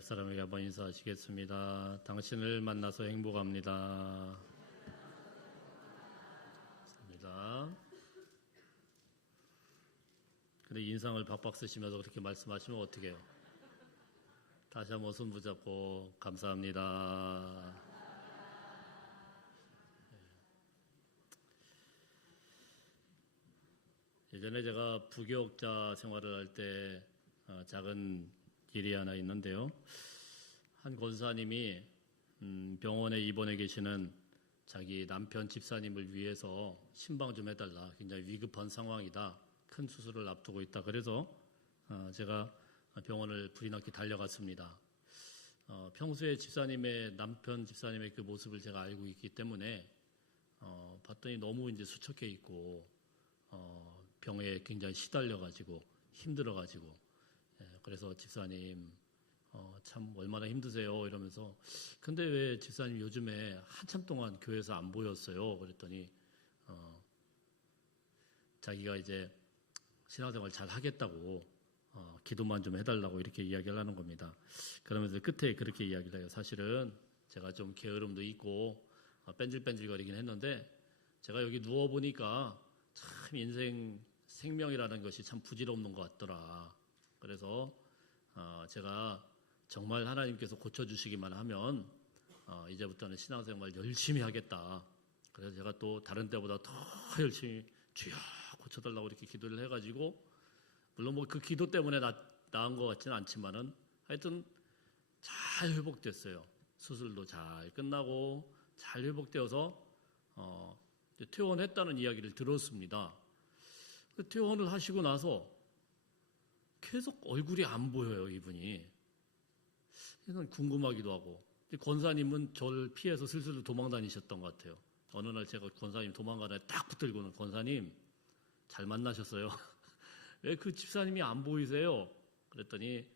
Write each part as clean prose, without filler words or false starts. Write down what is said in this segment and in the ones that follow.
옆 사람에게 한번 인사하시겠습니다. 당신을 만나서 행복합니다. 감사합니다. 근데 인상을 박박 쓰시면서 그렇게 말씀하시면 어떡해요? 다시 한번 손 붙잡고 감사합니다. 예전에 제가 부교육자 생활을 할 때 작은 일이 하나 있는데요. 한 권사님이 병원에 입원해 계시는 자기 남편 집사님을 위해서 신방 좀 해달라. 굉장히 위급한 상황이다. 큰 수술을 앞두고 있다. 그래서 제가 병원을 불이 났게 달려갔습니다. 평소에 남편 집사님의 그 모습을 제가 알고 있기 때문에 봤더니 너무 이제 수척해 있고 병에 굉장히 시달려가지고 힘들어가지고 그래서 집사님 참 얼마나 힘드세요 이러면서 근데 왜 집사님 요즘에 한참 동안 교회에서 안 보였어요? 그랬더니 자기가 이제 신앙생활 잘 하겠다고 기도만 좀 해달라고 이렇게 이야기를 하는 겁니다. 그러면서 끝에 그렇게 이야기를 해요. 사실은 제가 좀 게으름도 있고 뺀질뺀질거리긴 했는데 제가 여기 누워보니까 참 생명이라는 것이 참 부질없는 것 같더라. 그래서 제가 정말 하나님께서 고쳐주시기만 하면 이제부터는 신앙생활 열심히 하겠다. 그래서 제가 또 다른 때보다 더 열심히 주여 고쳐달라고 이렇게 기도를 해가지고 물론 뭐 그 기도 때문에 나은 것 같지는 않지만은 하여튼 잘 회복됐어요. 수술도 잘 끝나고 잘 회복되어서 퇴원했다는 이야기를 들었습니다. 퇴원을 하시고 나서 계속 얼굴이 안 보여요, 이분이. 그래서 궁금하기도 하고. 권사님은 저를 피해서 슬슬 도망 다니셨던 것 같아요. 어느 날 제가 권사님 도망가다 딱 붙들고는 권사님 잘 만나셨어요. 왜 그 집사님이 안 보이세요? 그랬더니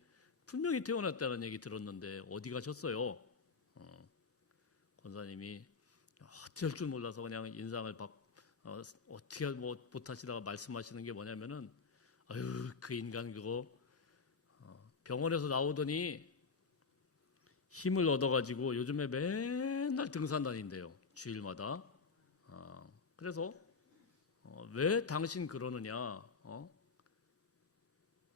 분명히 퇴원했다는 얘기 들었는데 어디 가셨어요? 권사님이 어쩔 줄 몰라서 그냥 인상을 어떻게 못하시다가 말씀하시는 게 뭐냐면은 아유 그 인간 그거 병원에서 나오더니 힘을 얻어가지고 요즘에 맨날 등산 다닌대요. 주일마다. 그래서 왜 당신 그러느냐?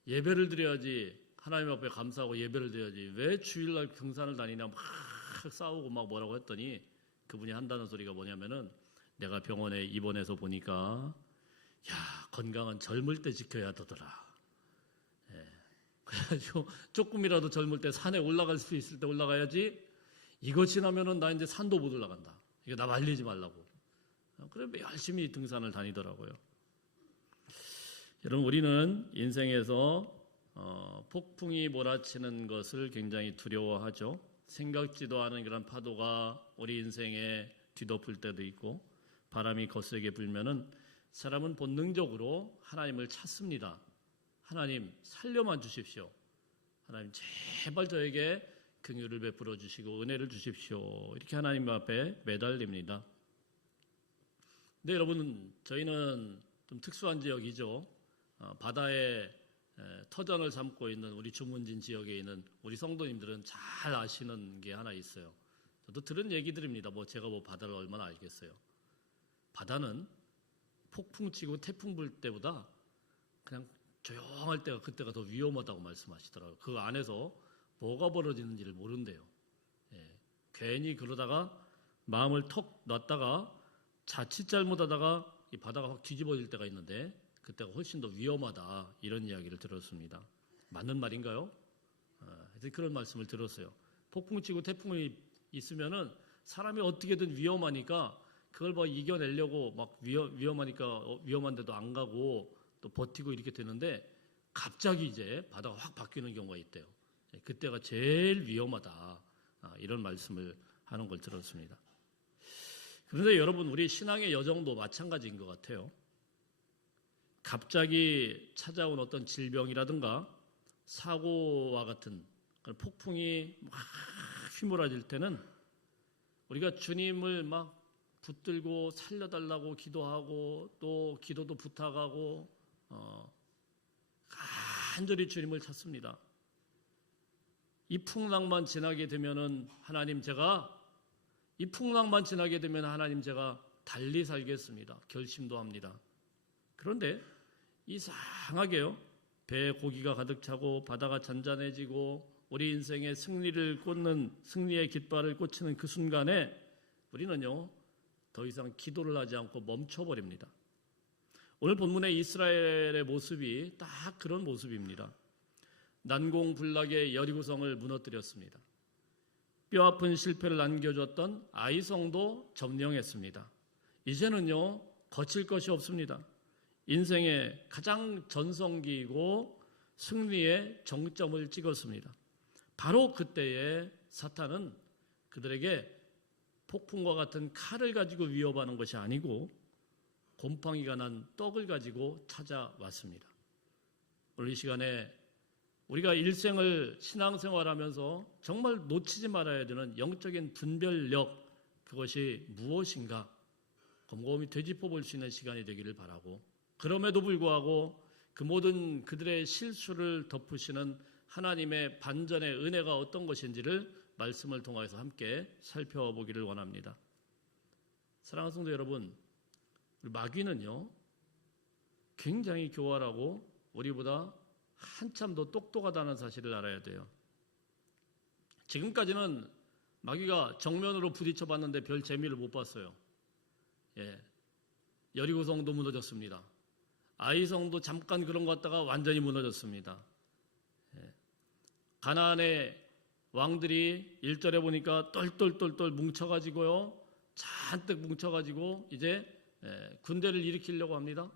예배를 드려야지. 하나님 앞에 감사하고 예배를 드려야지. 왜 주일날 등산을 다니냐? 막 싸우고 막 뭐라고 했더니 그분이 한다는 소리가 뭐냐면은 내가 병원에 입원해서 보니까 건강은 젊을 때 지켜야 되더라. 그래가지고 조금이라도 젊을 때 산에 올라갈 수 있을 때 올라가야지. 이거 지나면은 나 이제 산도 못 올라간다. 이거 나 말리지 말라고. 그래 열심히 등산을 다니더라고요. 여러분 우리는 인생에서 폭풍이 몰아치는 것을 굉장히 두려워하죠. 생각지도 않은 그런 파도가 우리 인생에 뒤덮을 때도 있고 바람이 거세게 불면은 사람은 본능적으로 하나님을 찾습니다. 하나님 살려만 주십시오. 하나님 제발 저에게 긍휼을 베풀어 주시고 은혜를 주십시오. 이렇게 하나님 앞에 매달립니다. 근데 여러분 저희는 좀 특수한 지역이죠. 바다에 터전을 삼고 있는 우리 주문진 지역에 있는 우리 성도님들은 잘 아시는 게 하나 있어요. 저도 들은 얘기들입니다. 제가 바다를 얼마나 알겠어요. 바다는 폭풍 치고 태풍 불 때보다 그냥 조용할 때가 그때가 더 위험하다고 말씀하시더라고요. 그 안에서 뭐가 벌어지는지를 모른대요. 괜히 그러다가 마음을 턱 놨다가 자칫 잘못하다가 이 바다가 확 뒤집어질 때가 있는데 그때가 훨씬 더 위험하다 이런 이야기를 들었습니다. 맞는 말인가요? 그런 말씀을 들었어요. 폭풍 치고 태풍이 있으면은 사람이 어떻게든 위험하니까 그걸 이겨내려고 막 위험하니까 위험한데도 안 가고 또 버티고 이렇게 되는데 갑자기 이제 바다가 확 바뀌는 경우가 있대요. 그때가 제일 위험하다 이런 말씀을 하는 걸 들었습니다. 그런데 여러분 우리 신앙의 여정도 마찬가지인 것 같아요. 갑자기 찾아온 어떤 질병이라든가 사고와 같은 그런 폭풍이 막 휘몰아질 때는 우리가 주님을 막 붙들고 살려달라고 기도하고 또 기도도 부탁하고 간절히 주님을 찾습니다. 이 풍랑만 지나게 되면은 하나님 제가 달리 살겠습니다. 결심도 합니다. 그런데 이상하게요. 배에 고기가 가득 차고 바다가 잔잔해지고 우리 인생의 승리의 깃발을 꽂히는 그 순간에 우리는요, 더 이상 기도를 하지 않고 멈춰버립니다. 오늘 본문의 이스라엘의 모습이 딱 그런 모습입니다. 난공불락의 여리고성을 무너뜨렸습니다. 뼈아픈 실패를 안겨줬던 아이성도 점령했습니다. 이제는요, 거칠 것이 없습니다. 인생의 가장 전성기이고 승리의 정점을 찍었습니다. 바로 그때에 사탄은 그들에게 폭풍과 같은 칼을 가지고 위협하는 것이 아니고 곰팡이가 난 떡을 가지고 찾아왔습니다. 오늘 이 시간에 우리가 일생을 신앙생활하면서 정말 놓치지 말아야 되는 영적인 분별력, 그것이 무엇인가 곰곰이 되짚어 볼 수 있는 시간이 되기를 바라고, 그럼에도 불구하고 그 모든 그들의 실수를 덮으시는 하나님의 반전의 은혜가 어떤 것인지를 말씀을 통해서 함께 살펴보기를 원합니다. 사랑하는 성도 여러분, 우리 마귀는요, 굉장히 교활하고 우리보다 한참 더 똑똑하다는 사실을 알아야 돼요. 지금까지는 마귀가 정면으로 부딪혀 봤는데 별 재미를 못 봤어요. 여리고성도 무너졌습니다. 아이성도 잠깐 그런 것 같다가 완전히 무너졌습니다. 가나안의 왕들이 1절에 보니까 똘똘똘똘 뭉쳐가지고요, 잔뜩 뭉쳐가지고 이제 군대를 일으키려고 합니다.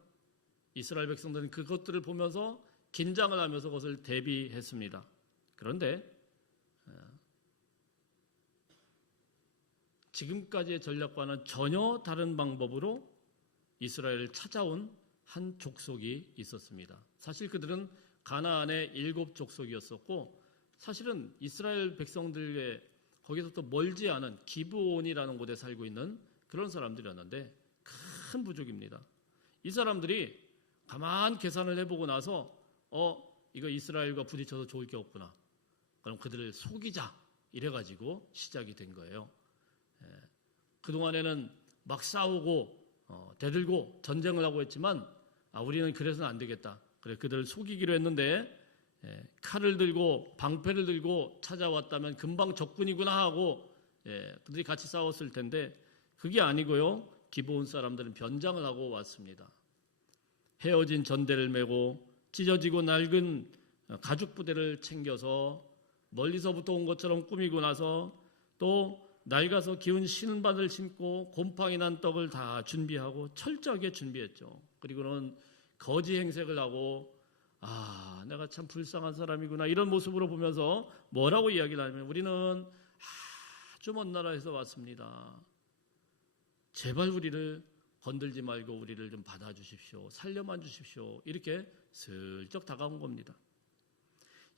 이스라엘 백성들은 그것들을 보면서 긴장을 하면서 그것을 대비했습니다. 그런데 지금까지의 전략과는 전혀 다른 방법으로 이스라엘을 찾아온 한 족속이 있었습니다. 사실 그들은 가나안의 7족속이었었고, 사실은 이스라엘 백성들의 거기서부터 멀지 않은 기브온이라는 곳에 살고 있는 그런 사람들이었는데 큰 부족입니다. 이 사람들이 가만 계산을 해보고 나서 이거 이스라엘과 부딪혀서 좋을 게 없구나, 그럼 그들을 속이자, 이래가지고 시작이 된 거예요. 그동안에는 막 싸우고 대들고 전쟁을 하고 했지만 우리는 그래서는 안 되겠다. 그래 그들을 속이기로 했는데 칼을 들고 방패를 들고 찾아왔다면 금방 적군이구나 하고 그들이 같이 싸웠을 텐데 그게 아니고요. 기브온 사람들은 변장을 하고 왔습니다. 헤어진 전대를 메고 찢어지고 낡은 가죽 부대를 챙겨서 멀리서부터 온 것처럼 꾸미고 나서 또 낡아서 기운 신발을 신고 곰팡이 난 떡을 다 준비하고 철저하게 준비했죠. 그리고는 거지 행색을 하고 내가 참 불쌍한 사람이구나 이런 모습으로 보면서 뭐라고 이야기를 하냐면 우리는 아주 먼 나라에서 왔습니다. 제발 우리를 건들지 말고 우리를 좀 받아주십시오. 살려만 주십시오. 이렇게 슬쩍 다가온 겁니다.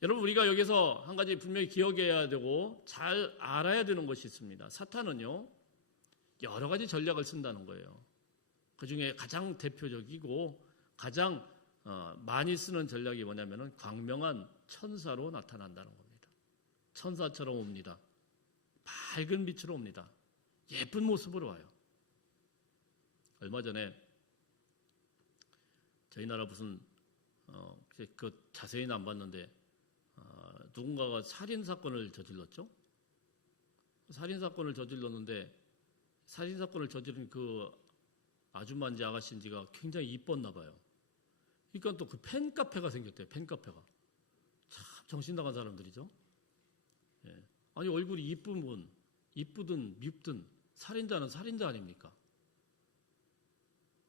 여러분 우리가 여기서 한 가지 분명히 기억해야 되고 잘 알아야 되는 것이 있습니다. 사탄은요 여러 가지 전략을 쓴다는 거예요. 그중에 가장 대표적이고 가장 많이 쓰는 전략이 뭐냐면은 광명한 천사로 나타난다는 겁니다. 천사처럼 옵니다. 밝은 빛으로 옵니다. 예쁜 모습으로 와요. 얼마 전에 저희 나라 무슨 그 자세히는 안 봤는데 누군가가 살인사건을 저질렀죠. 살인사건을 저질렀는데 살인사건을 저지른 그 아줌마인지 아가씨인지가 굉장히 이뻤나 봐요. 그러니까 또 그 팬카페가 생겼대요. 팬카페가. 참 정신 나간 사람들이죠. 아니 얼굴이 이쁘든 밉든 살인자는 살인자 아닙니까?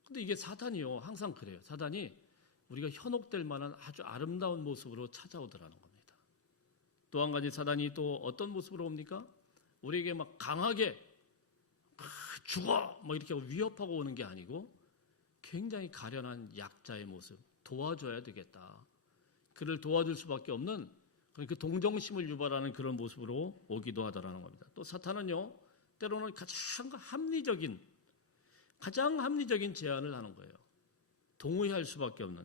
근데 이게 사탄이요. 항상 그래요. 사탄이 우리가 현혹될 만한 아주 아름다운 모습으로 찾아오더라는 겁니다. 또 한 가지 사탄이 또 어떤 모습으로 옵니까? 우리에게 막 강하게 죽어! 뭐 이렇게 위협하고 오는 게 아니고 굉장히 가련한 약자의 모습, 도와줘야 되겠다. 그를 도와줄 수밖에 없는 그 동정심을 유발하는 그런 모습으로 오기도 하더라는 겁니다. 또 사탄은요, 때로는 가장 합리적인 제안을 하는 거예요. 동의할 수밖에 없는.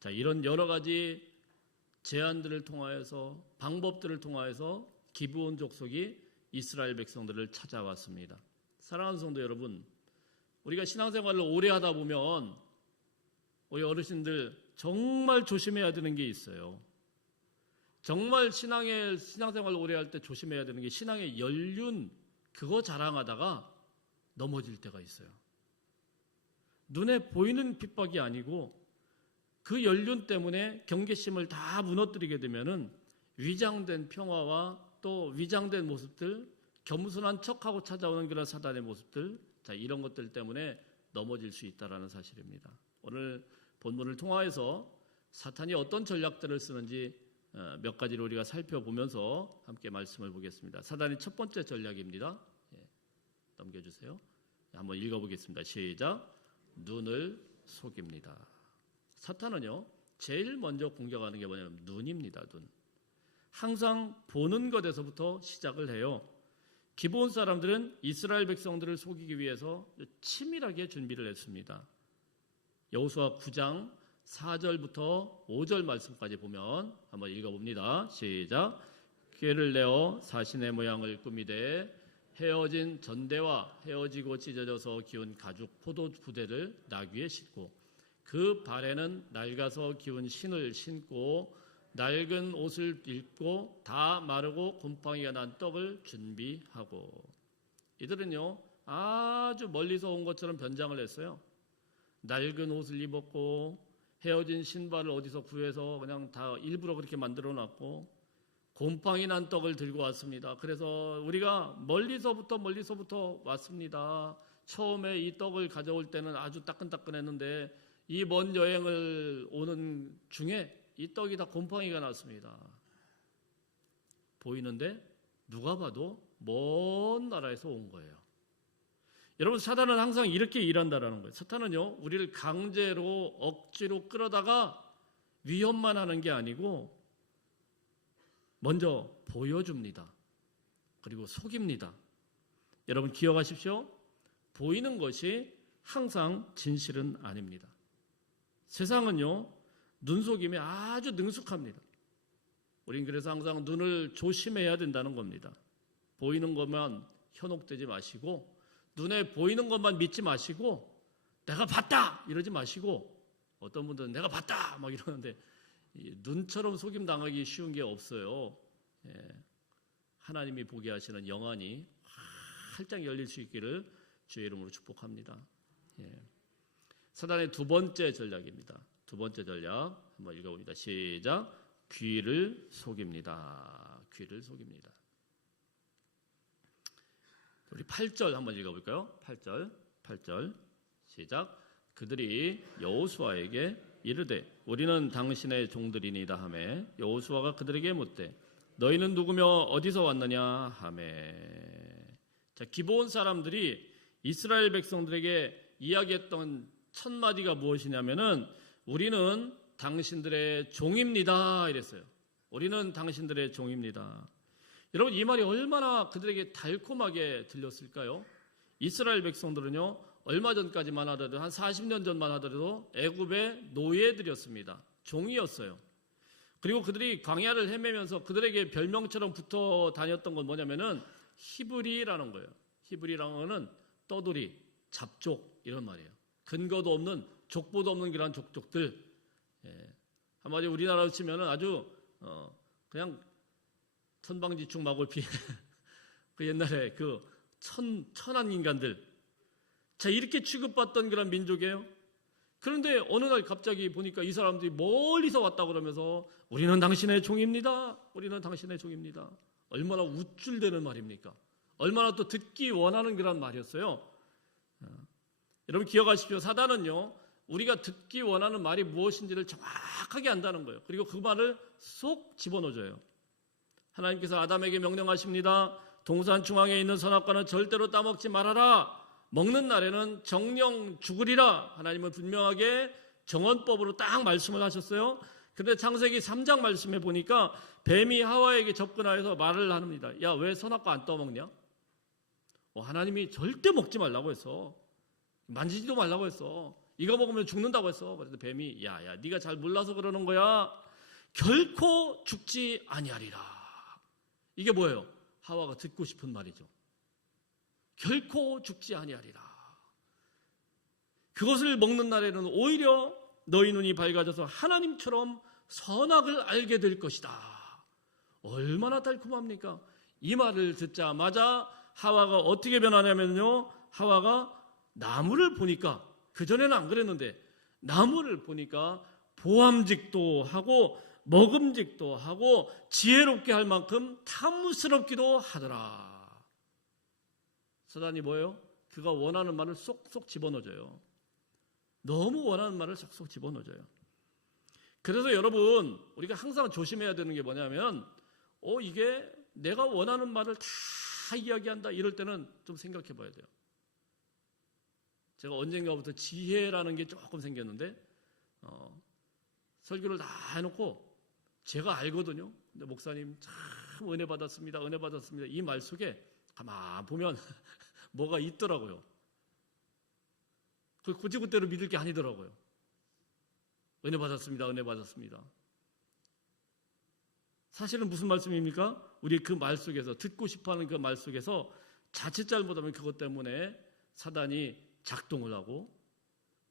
자, 이런 여러 가지 제안들을 통하여서 방법들을 통하여서 기브온 족속이 이스라엘 백성들을 찾아왔습니다. 사랑하는 성도 여러분, 우리가 신앙생활을 오래 하다 보면 우리 어르신들 정말 조심해야 되는 게 있어요. 정말 신앙생활 오래 할 때 조심해야 되는 게 신앙의 연륜 그거 자랑하다가 넘어질 때가 있어요. 눈에 보이는 핍박이 아니고 그 연륜 때문에 경계심을 다 무너뜨리게 되면은 위장된 평화와 또 위장된 모습들, 겸손한 척하고 찾아오는 그런 사단의 모습들, 자, 이런 것들 때문에 넘어질 수 있다라는 사실입니다. 오늘 본문을 통하여서 사탄이 어떤 전략들을 쓰는지 몇 가지를 우리가 살펴보면서 함께 말씀을 보겠습니다. 사단의 첫 번째 전략입니다. 넘겨주세요. 한번 읽어보겠습니다. 시작. 눈을 속입니다. 사탄은요, 제일 먼저 공격하는 게 뭐냐면 눈입니다. 눈. 항상 보는 것에서부터 시작을 해요. 기브온 사람들은 이스라엘 백성들을 속이기 위해서 치밀하게 준비를 했습니다. 여호수아 9장 4절부터 5절 말씀까지 보면 한번 읽어봅니다. 시작. 꾀를 내어 사신의 모양을 꾸미되 헤어진 전대와 헤어지고 찢어져서 기운 가죽 포도 부대를 나귀에 싣고 그 발에는 낡아서 기운 신을 신고 낡은 옷을 입고 다 마르고 곰팡이가 난 떡을 준비하고. 이들은요 아주 멀리서 온 것처럼 변장을 했어요. 낡은 옷을 입었고 헤어진 신발을 어디서 구해서 그냥 다 일부러 그렇게 만들어 놨고 곰팡이 난 떡을 들고 왔습니다. 그래서 우리가 멀리서부터 왔습니다. 처음에 이 떡을 가져올 때는 아주 따끈따끈했는데 이 먼 여행을 오는 중에 이 떡이 다 곰팡이가 났습니다. 보이는데 누가 봐도 먼 나라에서 온 거예요. 여러분, 사탄은 항상 이렇게 일한다라는 거예요. 사탄은요, 우리를 강제로 억지로 끌어다가 위협만 하는 게 아니고 먼저 보여줍니다. 그리고 속입니다. 여러분 기억하십시오. 보이는 것이 항상 진실은 아닙니다. 세상은요, 눈속임에 아주 능숙합니다. 우린 그래서 항상 눈을 조심해야 된다는 겁니다. 보이는 것만 현혹되지 마시고 눈에 보이는 것만 믿지 마시고 내가 봤다 이러지 마시고, 어떤 분들은 내가 봤다 막 이러는데 눈처럼 속임 당하기 쉬운 게 없어요. 하나님이 보게 하시는 영안이 활짝 열릴 수 있기를 주의 이름으로 축복합니다. 사단의 두 번째 전략입니다. 두 번째 전략 한번 읽어봅니다. 시작. 귀를 속입니다. 귀를 속입니다. 우리 8절 한번 읽어볼까요? 8절 시작. 그들이 여호수아에게 이르되 우리는 당신의 종들이니이다 하매 여호수아가 그들에게 묻되 너희는 누구며 어디서 왔느냐 하매. 자, 기브온 사람들이 이스라엘 백성들에게 이야기했던 첫 마디가 무엇이냐면은 우리는 당신들의 종입니다 이랬어요. 우리는 당신들의 종입니다. 여러분, 이 말이 얼마나 그들에게 달콤하게 들렸을까요? 이스라엘 백성들은요, 얼마 전까지만 하더라도 한 40년 전만 하더라도 애굽의 노예들이었습니다. 종이었어요. 그리고 그들이 광야를 헤매면서 그들에게 별명처럼 붙어 다녔던 건 뭐냐면은 히브리라는 거예요. 히브리라는 거는 떠돌이, 잡족 이런 말이에요. 근거도 없는, 족보도 없는 그런 족족들. 한마디로 우리나라로 치면은 아주 그냥 천방지축 마골피 그 옛날에 그 천한 인간들. 자, 이렇게 취급받던 그런 민족이에요. 그런데 어느 날 갑자기 보니까 이 사람들이 멀리서 왔다 그러면서 우리는 당신의 종입니다. 우리는 당신의 종입니다. 얼마나 우쭐대는 말입니까? 얼마나 또 듣기 원하는 그런 말이었어요. 여러분 기억하십시오. 사단은요, 우리가 듣기 원하는 말이 무엇인지를 정확하게 안다는 거예요. 그리고 그 말을 쏙 집어넣어줘요. 하나님께서 아담에게 명령하십니다. 동산 중앙에 있는 선악과는 절대로 따먹지 말아라. 먹는 날에는 정령 죽으리라. 하나님은 분명하게 정언법으로 딱 말씀을 하셨어요. 그런데 창세기 3장 말씀에 보니까 뱀이 하와에게 접근하여서 말을 합니다. 야, 왜 선악과 안 떠먹냐? 하나님이 절대 먹지 말라고 했어. 만지지도 말라고 했어. 이거 먹으면 죽는다고 했어. 그래서 뱀이 야야 네가 잘 몰라서 그러는 거야. 결코 죽지 아니하리라. 이게 뭐예요? 하와가 듣고 싶은 말이죠. 결코 죽지 아니하리라. 그것을 먹는 날에는 오히려 너희 눈이 밝아져서 하나님처럼 선악을 알게 될 것이다. 얼마나 달콤합니까? 이 말을 듣자마자 하와가 어떻게 변하냐면요, 하와가 나무를 보니까, 그전에는 안 그랬는데 나무를 보니까 보암직도 하고 먹음직도 하고 지혜롭게 할 만큼 탐스럽기도 하더라. 사단이 뭐예요? 그가 원하는 말을 쏙쏙 집어넣어줘요. 너무 원하는 말을 쏙쏙 집어넣어줘요. 그래서 여러분, 우리가 항상 조심해야 되는 게 뭐냐면, 이게 내가 원하는 말을 다 이야기한다, 이럴 때는 좀 생각해 봐야 돼요. 제가 언젠가부터 지혜라는 게 조금 생겼는데, 설교를 다 해놓고 제가 알거든요. 근데 목사님 참 은혜 받았습니다, 은혜 받았습니다, 이 말 속에 가만 보면 뭐가 있더라고요. 그 고지고대로 믿을 게 아니더라고요. 은혜 받았습니다, 은혜 받았습니다. 사실은 무슨 말씀입니까? 우리 그 말 속에서, 듣고 싶어하는 그 말 속에서 자칫 잘못하면 그것 때문에 사단이 작동을 하고,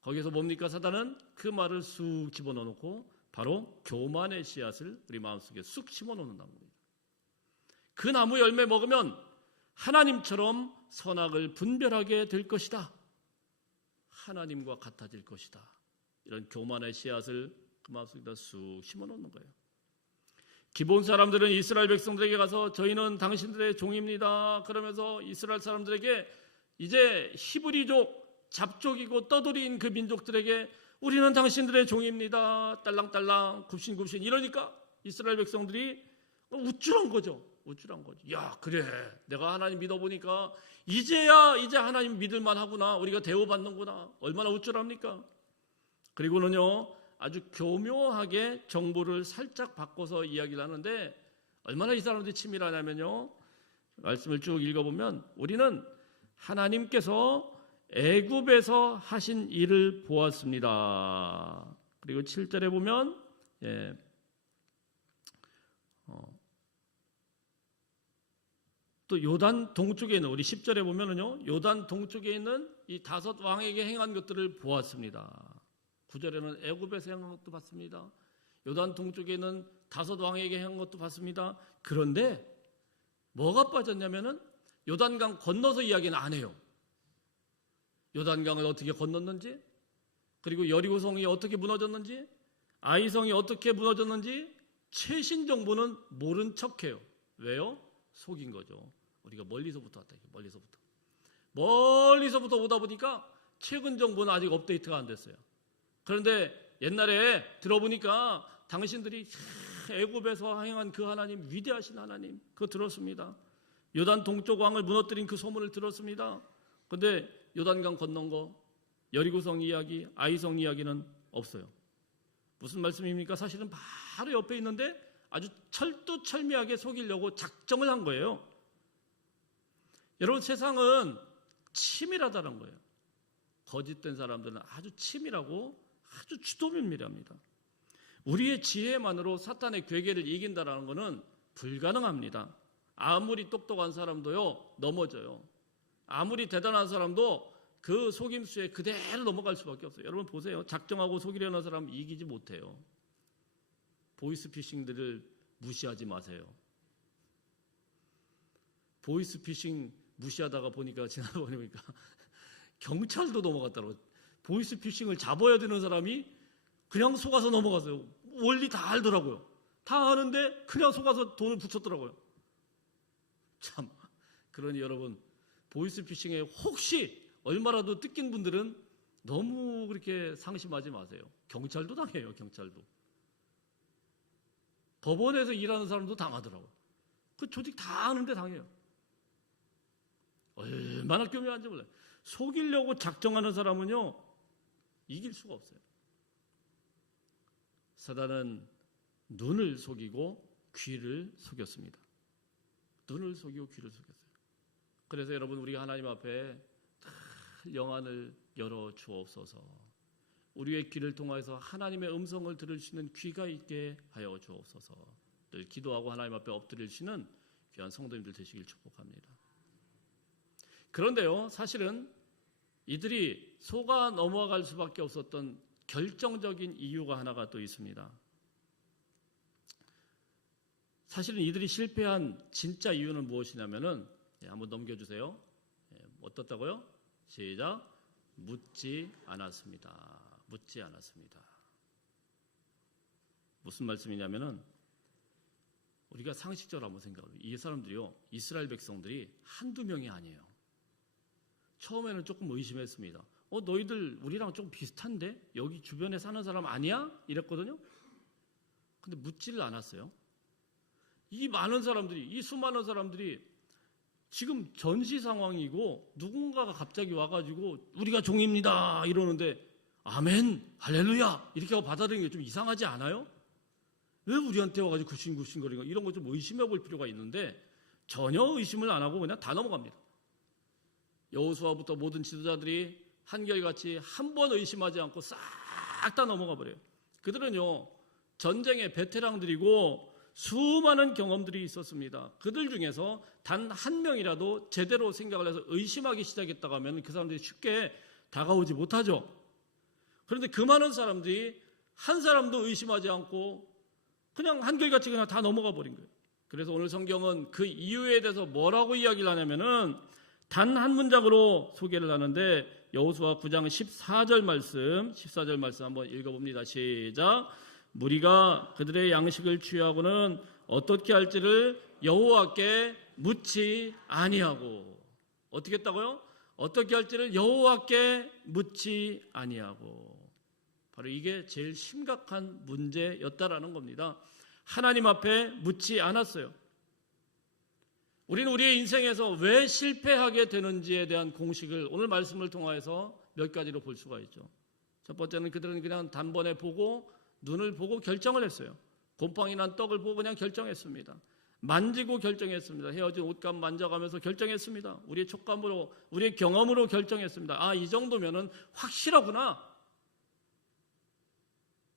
거기서 뭡니까? 사단은 그 말을 쑥 집어넣어놓고 바로 교만의 씨앗을 우리 마음속에 쑥 심어놓는다는 겁니다. 그 나무 열매 먹으면 하나님처럼 선악을 분별하게 될 것이다. 하나님과 같아질 것이다. 이런 교만의 씨앗을 그 마음속에다 쑥 심어놓는 거예요. 기본 사람들은 이스라엘 백성들에게 가서 저희는 당신들의 종입니다. 그러면서 이스라엘 사람들에게, 이제 히브리족, 잡족이고 떠돌이인 그 민족들에게 우리는 당신들의 종입니다. 딸랑딸랑 굽신굽신 이러니까 이스라엘 백성들이 우쭐한 거죠. 우쭐한 거죠. 야, 그래, 내가 하나님 믿어보니까 이제 하나님 믿을만 하구나. 우리가 대우받는구나. 얼마나 우쭐합니까? 그리고는요, 아주 교묘하게 정보를 살짝 바꿔서 이야기를 하는데, 얼마나 이 사람들이 치밀하냐면요, 말씀을 쭉 읽어보면 우리는 하나님께서 애굽에서 하신 일을 보았습니다. 그리고 7절에 보면 또 요단 동쪽에 있는, 우리 10절에 보면은요, 요단 동쪽에 있는 이 5 왕에게 행한 것들을 보았습니다. 9절에는 애굽에서 행한 것도 봤습니다. 요단 동쪽에 있는 5 왕에게 행한 것도 봤습니다. 그런데 뭐가 빠졌냐면은 요단강 건너서 이야기는 안 해요. 요단강을 어떻게 건넜는지, 그리고 여리고성이 어떻게 무너졌는지, 아이성이 어떻게 무너졌는지 최신 정보는 모른 척해요. 왜요? 속인 거죠. 우리가 멀리서부터 왔다. 멀리서부터 오다 보니까 최근 정보는 아직 업데이트가 안 됐어요. 그런데 옛날에 들어보니까 당신들이 애굽에서 행한 그 하나님, 위대하신 하나님, 그거 들었습니다. 요단 동쪽 왕을 무너뜨린 그 소문을 들었습니다. 그런데 요단강 건넌 거, 여리고성 이야기, 아이성 이야기는 없어요. 무슨 말씀입니까? 사실은 바로 옆에 있는데 아주 철두철미하게 속이려고 작정을 한 거예요. 여러분, 세상은 치밀하다는 거예요. 거짓된 사람들은 아주 치밀하고 아주 주도면밀합니다. 우리의 지혜만으로 사탄의 괴계를 이긴다는 것은 불가능합니다. 아무리 똑똑한 사람도요, 넘어져요. 아무리 대단한 사람도 그 속임수에 그대로 넘어갈 수밖에 없어요. 여러분 보세요. 작정하고 속이려는 사람 이기지 못해요. 보이스피싱들을 무시하지 마세요. 보이스피싱 무시하다가 보니까, 지나다 보니까 경찰도 넘어갔더라고요. 보이스피싱을 잡아야 되는 사람이 그냥 속아서 넘어갔어요. 원리 다 알더라고요. 다 아는데 그냥 속아서 돈을 붙였더라고요. 참, 그러니 여러분, 보이스피싱에 혹시 얼마라도 뜯긴 분들은 너무 그렇게 상심하지 마세요. 경찰도 당해요. 경찰도. 법원에서 일하는 사람도 당하더라고요. 그 조직 다 아는데 당해요. 얼마나 교묘한지 몰라요. 속이려고 작정하는 사람은요, 이길 수가 없어요. 사단은 눈을 속이고 귀를 속였습니다. 눈을 속이고 귀를 속였어요. 그래서 여러분, 우리가 하나님 앞에 영안을 열어 주옵소서. 우리의 귀를 통해서 하나님의 음성을 들을 수 있는 귀가 있게 하여 주옵소서. 늘 기도하고 하나님 앞에 엎드릴 수 있는 귀한 성도님들 되시길 축복합니다. 그런데요, 사실은 이들이 속아 넘어갈 수밖에 없었던 결정적인 이유가 하나가 또 있습니다. 사실은 이들이 실패한 진짜 이유는 무엇이냐면은, 한번 넘겨주세요. 어떻다고요? 시작. 묻지 않았습니다. 묻지 않았습니다. 무슨 말씀이냐면은, 우리가 상식적으로 한번 생각해요. 이 사람들이요, 이스라엘 백성들이 한두 명이 아니에요. 처음에는 조금 의심했습니다. 너희들 우리랑 좀 비슷한데? 여기 주변에 사는 사람 아니야? 이랬거든요. 근데 묻지를 않았어요. 이 많은 사람들이, 이 수많은 사람들이 지금 전시 상황이고 누군가가 갑자기 와가지고 우리가 종입니다 이러는데 아멘, 할렐루야 이렇게 하고 받아들이는 게 좀 이상하지 않아요? 왜 우리한테 와가지고 굽신굽신거리고 이런 거 좀 의심해 볼 필요가 있는데 전혀 의심을 안 하고 그냥 다 넘어갑니다. 여호수아부터 모든 지도자들이 한결같이 한 번 의심하지 않고 싹 다 넘어가 버려요. 그들은요, 전쟁의 베테랑들이고 수많은 경험들이 있었습니다. 그들 중에서 단 한 명이라도 제대로 생각을 해서 의심하기 시작했다고 하면 그 사람들이 쉽게 다가오지 못하죠. 그런데 그 많은 사람들이 한 사람도 의심하지 않고 그냥 한결같이 그냥 다 넘어가 버린 거예요. 그래서 오늘 성경은 그 이유에 대해서 뭐라고 이야기를 하냐면은 단 한 문장으로 소개를 하는데 여호수아 9장 14절 말씀 한번 읽어봅니다. 시작. 무리가 그들의 양식을 취하고는 어떻게 할지를 여호와께 묻지 아니하고. 어떻게 했다고요? 어떻게 할지를 여호와께 묻지 아니하고. 바로 이게 제일 심각한 문제였다라는 겁니다. 하나님 앞에 묻지 않았어요. 우리는 우리의 인생에서 왜 실패하게 되는지에 대한 공식을 오늘 말씀을 통해서 몇 가지로 볼 수가 있죠. 첫 번째는 그들은 그냥 단번에 보고 눈을 보고 결정을 했어요. 곰팡이 난 떡을 보고 그냥 결정했습니다. 만지고 결정했습니다. 헤어진 옷감 만져가면서 결정했습니다. 우리의 촉감으로, 우리의 경험으로 결정했습니다. 아, 이 정도면은 확실하구나.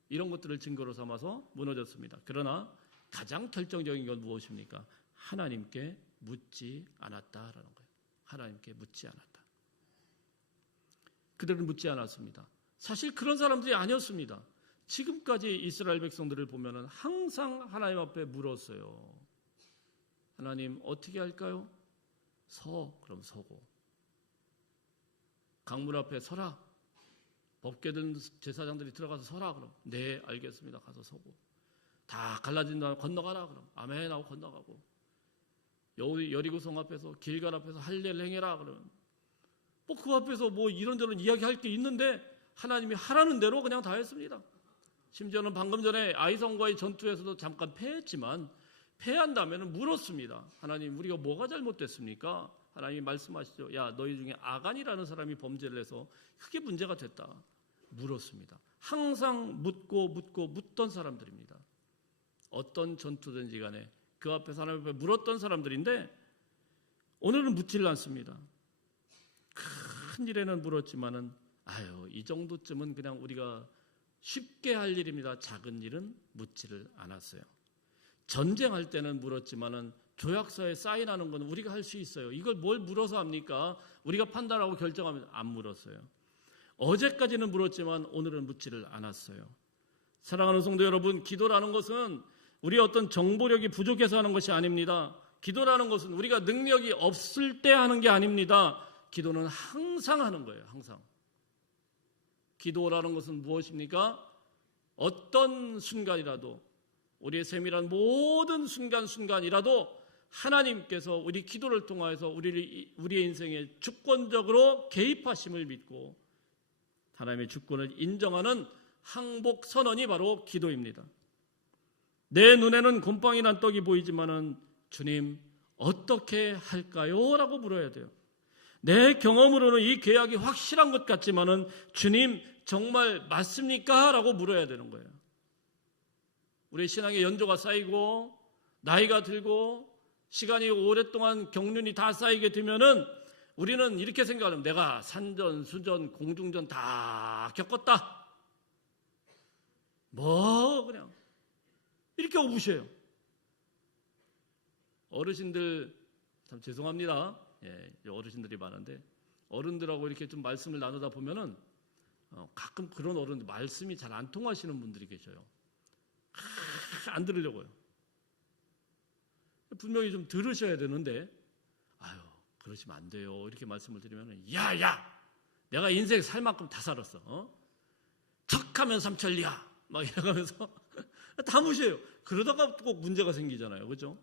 이런 것들을 증거로 삼아서 무너졌습니다. 그러나 가장 결정적인 건 무엇입니까? 하나님께 묻지 않았다라는 거예요. 하나님께 묻지 않았다. 그들은 묻지 않았습니다. 사실 그런 사람들이 아니었습니다. 지금까지 이스라엘 백성들을 보면은 항상 하나님 앞에 물었어요. 하나님 어떻게 할까요? 그럼 서고. 강물 앞에 서라. 법궤든 제사장들이 들어가서 서라. 그럼 네 알겠습니다. 가서 서고. 다 갈라진 다음에 건너가라. 그럼 아멘 하고 건너가고. 여리고성 앞에서 길갈 앞에서 할례를 행해라. 그러면 그 앞에서 뭐 이런저런 이야기할 게 있는데 하나님이 하라는 대로 그냥 다 했습니다. 심지어는 방금 전에 아이성과의 전투에서도 잠깐 패했지만 패한 다음에는 물었습니다. 하나님 우리가 뭐가 잘못됐습니까? 하나님이 말씀하시죠. 야 너희 중에 아간이라는 사람이 범죄를 해서 크게 문제가 됐다. 물었습니다. 항상 묻던 사람들입니다. 어떤 전투든지 간에 그 앞에 하나님 앞에 물었던 사람들인데 오늘은 묻지를 않습니다. 큰 일에는 물었지만은 이 정도쯤은 그냥 우리가 쉽게 할 일입니다. 작은 일은 묻지를 않았어요. 전쟁할 때는 물었지만은 조약서에 사인하는 건 우리가 할 수 있어요. 이걸 뭘 물어서 합니까? 우리가 판단하고 결정하면 안 물었어요. 어제까지는 물었지만 오늘은 묻지를 않았어요. 사랑하는 성도 여러분, 기도라는 것은 우리의 어떤 정보력이 부족해서 하는 것이 아닙니다. 기도라는 것은 우리가 능력이 없을 때 하는 게 아닙니다. 기도는 항상 하는 거예요. 항상. 기도라는 것은 무엇입니까? 어떤 순간이라도 우리의 세밀한 모든 순간이라도 하나님께서 우리 기도를 통하여서 우리의 인생에 주권적으로 개입하심을 믿고 하나님의 주권을 인정하는 항복 선언이 바로 기도입니다. 내 눈에는 곰팡이 난 떡이 보이지만은 주님 어떻게 할까요? 라고 물어야 돼요. 내 경험으로는 이 계약이 확실한 것 같지만은 주님 정말 맞습니까? 라고 물어야 되는 거예요. 우리 신앙의 연조가 쌓이고 나이가 들고 시간이 오랫동안 경륜이 다 쌓이게 되면은 우리는 이렇게 생각하면 내가 산전, 수전, 공중전 다 겪었다. 그냥 이렇게 오부셔요. 어르신들 참 죄송합니다. 어르신들이 많은데 어른들하고 이렇게 좀 말씀을 나누다 보면은 가끔 그런 어른들 말씀이 잘 안 통하시는 분들이 계셔요. 안 들으려고요. 분명히 좀 들으셔야 되는데 그러시면 안 돼요. 이렇게 말씀을 드리면은 야야 내가 인생 살 만큼 다 살았어. 척하면 삼천리야 막 이러면서 다 무시해요. 그러다가 꼭 문제가 생기잖아요. 그렇죠?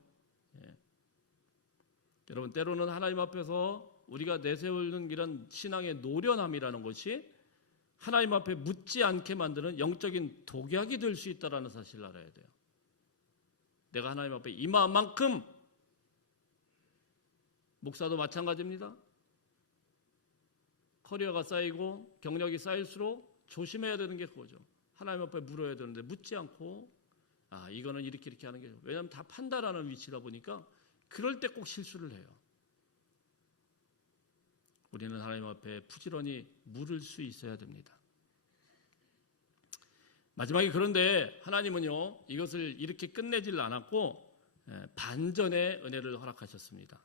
여러분 때로는 하나님 앞에서 우리가 내세우는 이런 신앙의 노련함이라는 것이 하나님 앞에 묻지 않게 만드는 영적인 독약이 될 수 있다는 사실을 알아야 돼요. 내가 하나님 앞에 임한 만큼, 목사도 마찬가지입니다. 커리어가 쌓이고 경력이 쌓일수록 조심해야 되는 게 그거죠. 하나님 앞에 물어야 되는데 묻지 않고 이거는 이렇게 하는 게, 왜냐하면 다 판단하는 위치다 보니까 그럴 때 꼭 실수를 해요. 우리는 하나님 앞에 부지런히 물을 수 있어야 됩니다. 마지막에 그런데 하나님은요 이것을 이렇게 끝내질 않았고 반전의 은혜를 허락하셨습니다.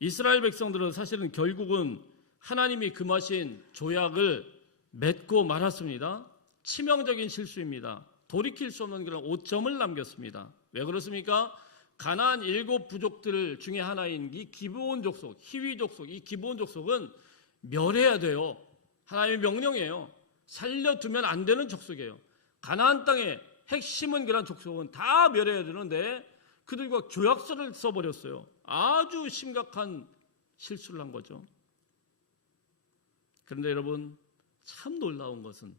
이스라엘 백성들은 사실은 결국은 하나님이 금하신 조약을 맺고 말았습니다. 치명적인 실수입니다. 돌이킬 수 없는 그런 오점을 남겼습니다. 왜 그렇습니까? 가나안 7 부족들 중에 하나인 이 기브온 족속, 히위 족속, 이 기브온 족속은 멸해야 돼요. 하나님의 명령이에요. 살려두면 안 되는 족속이에요. 가나안 땅의 핵심은 그런 족속은 다 멸해야 되는데 그들과 교약서를 써버렸어요. 아주 심각한 실수를 한 거죠. 그런데 여러분 참 놀라운 것은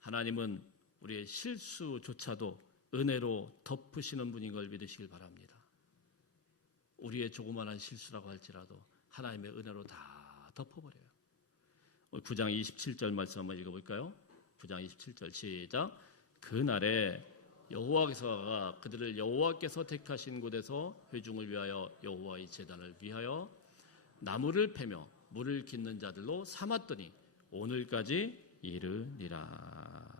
하나님은 우리의 실수조차도 은혜로 덮으시는 분인 걸 믿으시길 바랍니다. 우리의 조그마한 실수라고 할지라도 하나님의 은혜로 다 덮어버려요. 9장 27절 말씀 한번 읽어볼까요? 9장 27절 시작. 그날에 여호와께서 그들을 여호와께서 택하신 곳에서 회중을 위하여 여호와의 제단을 위하여 나무를 패며 물을 깃는 자들로 삼았더니 오늘까지 이르니라.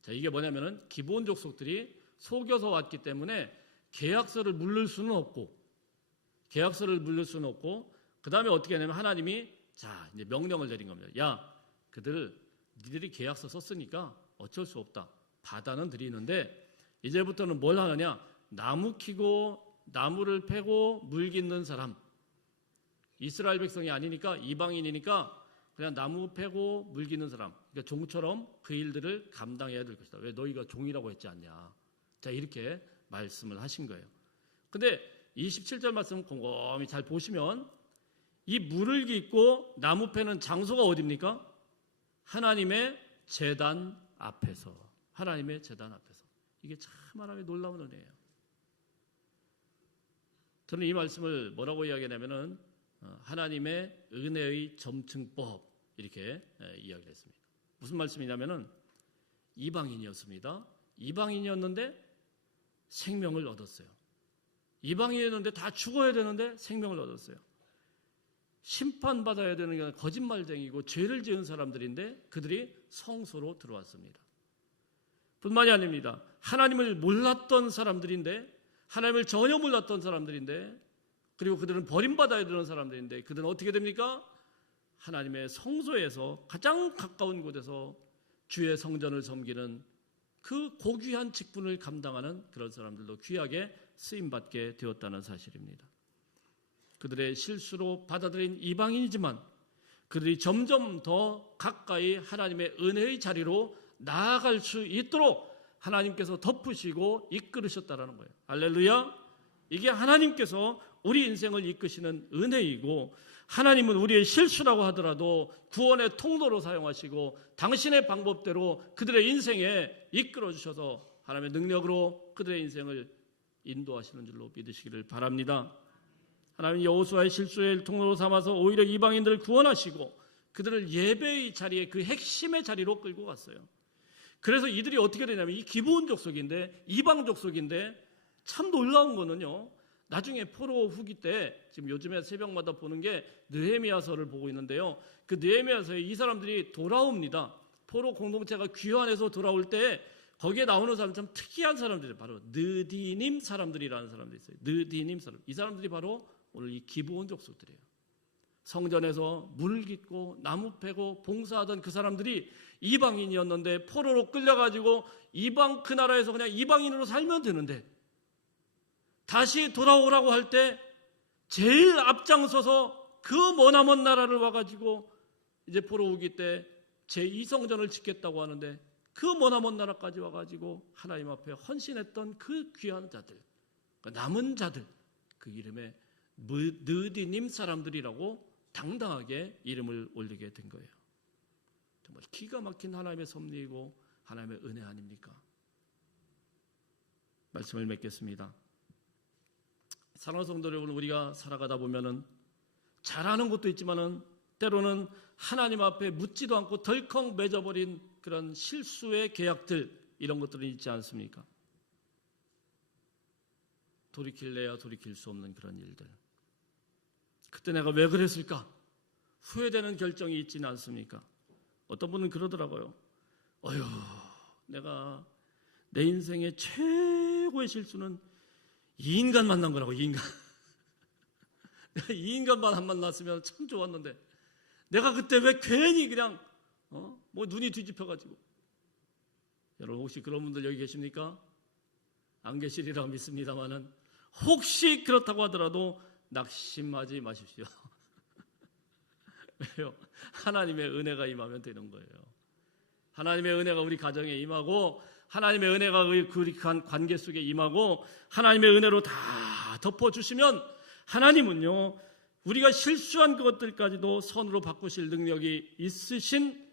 자, 이게 뭐냐면은 기브온 족속들이 속여서 왔기 때문에 계약서를 물릴 수는 없고 그 다음에 어떻게 하냐면 하나님이 자 이제 명령을 내린 겁니다. 야 니들이 계약서 썼으니까 어쩔 수 없다. 받아는 드리는데 이제부터는 뭘 하느냐? 나무 키고 나무를 패고 물 깃는 사람, 이스라엘 백성이 아니니까 이방인이니까 그냥 나무 패고 물 깃는 사람, 그러니까 종처럼 그 일들을 감당해야 될 것이다. 왜 너희가 종이라고 했지 않냐? 자, 이렇게 말씀을 하신 거예요. 근데 27절 말씀 곰곰이 잘 보시면 이 물을 깃고 나무 패는 장소가 어디입니까? 하나님의 제단 앞에서. 하나님의 제단 앞에서. 이게 참 하나님의 놀라운 은혜예요. 저는 이 말씀을 뭐라고 이야기하냐면은 하나님의 은혜의 점층법 이렇게 이야기를 했습니다. 무슨 말씀이냐면은 이방인이었습니다. 이방인이었는데 생명을 얻었어요. 이방인이었는데 다 죽어야 되는데 생명을 얻었어요. 심판받아야 되는 게 거짓말쟁이고 죄를 지은 사람들인데 그들이 성소로 들어왔습니다. 뿐만이 아닙니다. 하나님을 몰랐던 사람들인데, 하나님을 전혀 몰랐던 사람들인데, 그리고 그들은 버림받아야 되는 사람들인데 그들은 어떻게 됩니까? 하나님의 성소에서 가장 가까운 곳에서 주의 성전을 섬기는 그 고귀한 직분을 감당하는 그런 사람들도 귀하게 쓰임받게 되었다는 사실입니다. 그들의 실수로 받아들인 이방인이지만 그들이 점점 더 가까이 하나님의 은혜의 자리로 나아갈 수 있도록 하나님께서 덮으시고 이끌으셨다는 거예요. 할렐루야! 이게 하나님께서 우리 인생을 이끄시는 은혜이고, 하나님은 우리의 실수라고 하더라도 구원의 통로로 사용하시고 당신의 방법대로 그들의 인생에 이끌어 주셔서 하나님의 능력으로 그들의 인생을 인도하시는 줄로 믿으시기를 바랍니다. 하나님 여호수아의 실수의 통로로 삼아서 오히려 이방인들을 구원하시고 그들을 예배의 자리에, 그 핵심의 자리로 끌고 갔어요. 그래서 이들이 어떻게 되냐면 이 기브온 족속인데, 이방 족속인데, 참 놀라운 거는요, 나중에 포로 후기 때 지금 요즘에 새벽마다 보는 게 느헤미야서를 보고 있는데요, 그 느헤미야서에 이 사람들이 돌아옵니다. 포로 공동체가 귀환해서 돌아올 때 거기에 나오는 사람 참 특이한 사람들이 바로 느디님 사람들이라는 사람들이 있어요. 느디님 사람. 이 사람들이 바로 오늘 이 기브온 족속들이에요. 성전에서 물 깃고 나무 패고 봉사하던 그 사람들이 이방인이었는데 포로로 끌려가지고 이방 그 나라에서 그냥 이방인으로 살면 되는데 다시 돌아오라고 할 때 제일 앞장서서 그 머나먼 나라를 와가지고 이제 포로 오기 때 제2성전을 짓겠다고 하는데 그 머나먼 나라까지 와가지고 하나님 앞에 헌신했던 그 귀한 자들, 그 남은 자들, 그 이름에 느디님 사람들이라고 당당하게 이름을 올리게 된 거예요. 정말 기가 막힌 하나님의 섭리이고 하나님의 은혜 아닙니까? 말씀을 맺겠습니다. 사랑하는 성도 여러분, 우리가 살아가다 보면은 잘하는 것도 있지만은 때로는 하나님 앞에 묻지도 않고 덜컥 맺어버린 그런 실수의 계약들, 이런 것들은 있지 않습니까? 돌이킬래야 돌이킬 수 없는 그런 일들. 그때 내가 왜 그랬을까? 후회되는 결정이 있지는 않습니까? 어떤 분은 그러더라고요. 어휴, 내가 내 인생의 최고의 실수는 이 인간 만난 거라고, 이 인간. 내가 이 인간만 안 만났으면 참 좋았는데 내가 그때 왜 괜히 그냥 뭐 눈이 뒤집혀가지고. 여러분 혹시 그런 분들 여기 계십니까? 안 계시리라 믿습니다만은 혹시 그렇다고 하더라도 낙심하지 마십시오. 왜요? 하나님의 은혜가 임하면 되는 거예요. 하나님의 은혜가 우리 가정에 임하고 하나님의 은혜가 우리 관계 속에 임하고 하나님의 은혜로 다 덮어주시면 하나님은요, 우리가 실수한 그것들까지도 선으로 바꾸실 능력이 있으신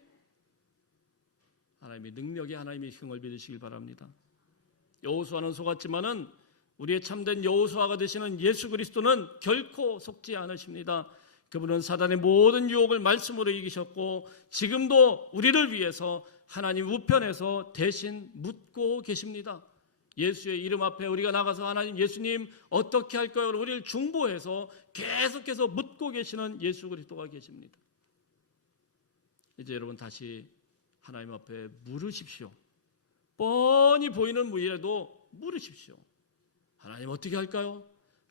하나님의 능력에 하나님의 힘을 믿으시길 바랍니다. 여호수아는 속았지만은 우리의 참된 여호수아가 되시는 예수 그리스도는 결코 속지 않으십니다. 그분은 사단의 모든 유혹을 말씀으로 이기셨고 지금도 우리를 위해서 하나님 우편에서 대신 묻고 계십니다. 예수의 이름 앞에 우리가 나가서 하나님, 예수님 어떻게 할까요? 우리를 중보해서 계속해서 묻고 계시는 예수 그리스도가 계십니다. 이제 여러분 다시 하나님 앞에 물으십시오. 뻔히 보이는 무일에도 물으십시오. 하나님 어떻게 할까요?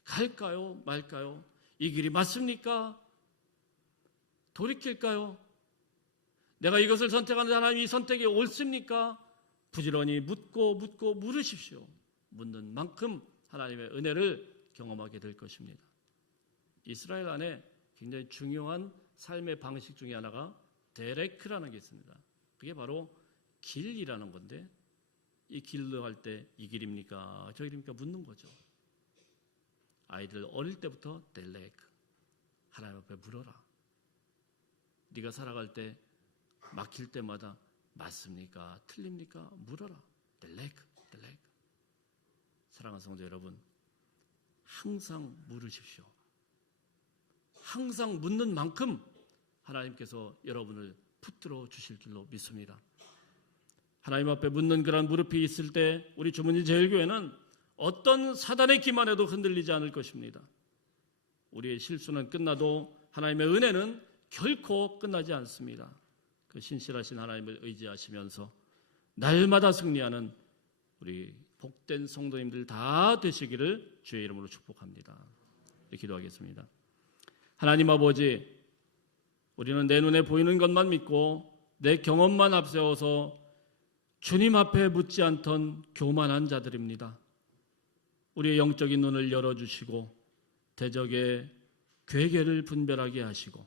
갈까요? 말까요? 이 길이 맞습니까? 돌이킬까요? 내가 이것을 선택하는 하나님, 이 선택이 옳습니까? 부지런히 묻고 물으십시오. 묻는 만큼 하나님의 은혜를 경험하게 될 것입니다. 이스라엘 안에 굉장히 중요한 삶의 방식 중에 하나가 데레크라는 게 있습니다. 그게 바로 길이라는 건데 이 길로 할 때 이 길입니까? 저 길입니까? 묻는 거죠. 아이들 어릴 때부터 델레크, 하나님 앞에 물어라. 네가 살아갈 때 막힐 때마다 맞습니까? 틀립니까? 물어라. 델레크. 사랑하는 성도 여러분, 항상 물으십시오. 항상 묻는 만큼 하나님께서 여러분을 붙들어 주실 줄로 믿습니다. 하나님 앞에 묻는 그런 무릎이 있을 때 우리 주문진 제일교회는 어떤 사단의 기만에도 흔들리지 않을 것입니다. 우리의 실수는 끝나도 하나님의 은혜는 결코 끝나지 않습니다. 그 신실하신 하나님을 의지하시면서 날마다 승리하는 우리 복된 성도님들 다 되시기를 주의 이름으로 축복합니다. 기도하겠습니다. 하나님 아버지, 우리는 내 눈에 보이는 것만 믿고 내 경험만 앞세워서 주님 앞에 묻지 않던 교만한 자들입니다. 우리의 영적인 눈을 열어주시고 대적의 괴계를 분별하게 하시고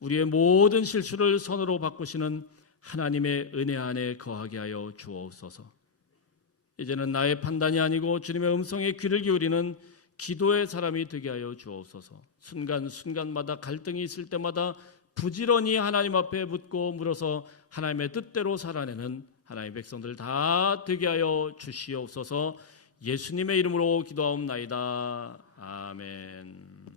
우리의 모든 실수를 선으로 바꾸시는 하나님의 은혜 안에 거하게 하여 주옵소서. 이제는 나의 판단이 아니고 주님의 음성에 귀를 기울이는 기도의 사람이 되게 하여 주옵소서. 순간순간마다 갈등이 있을 때마다 부지런히 하나님 앞에 묻고 물어서 하나님의 뜻대로 살아내는 하나님의 백성들 다 되게 하여 주시옵소서. 예수님의 이름으로 기도하옵나이다. 아멘.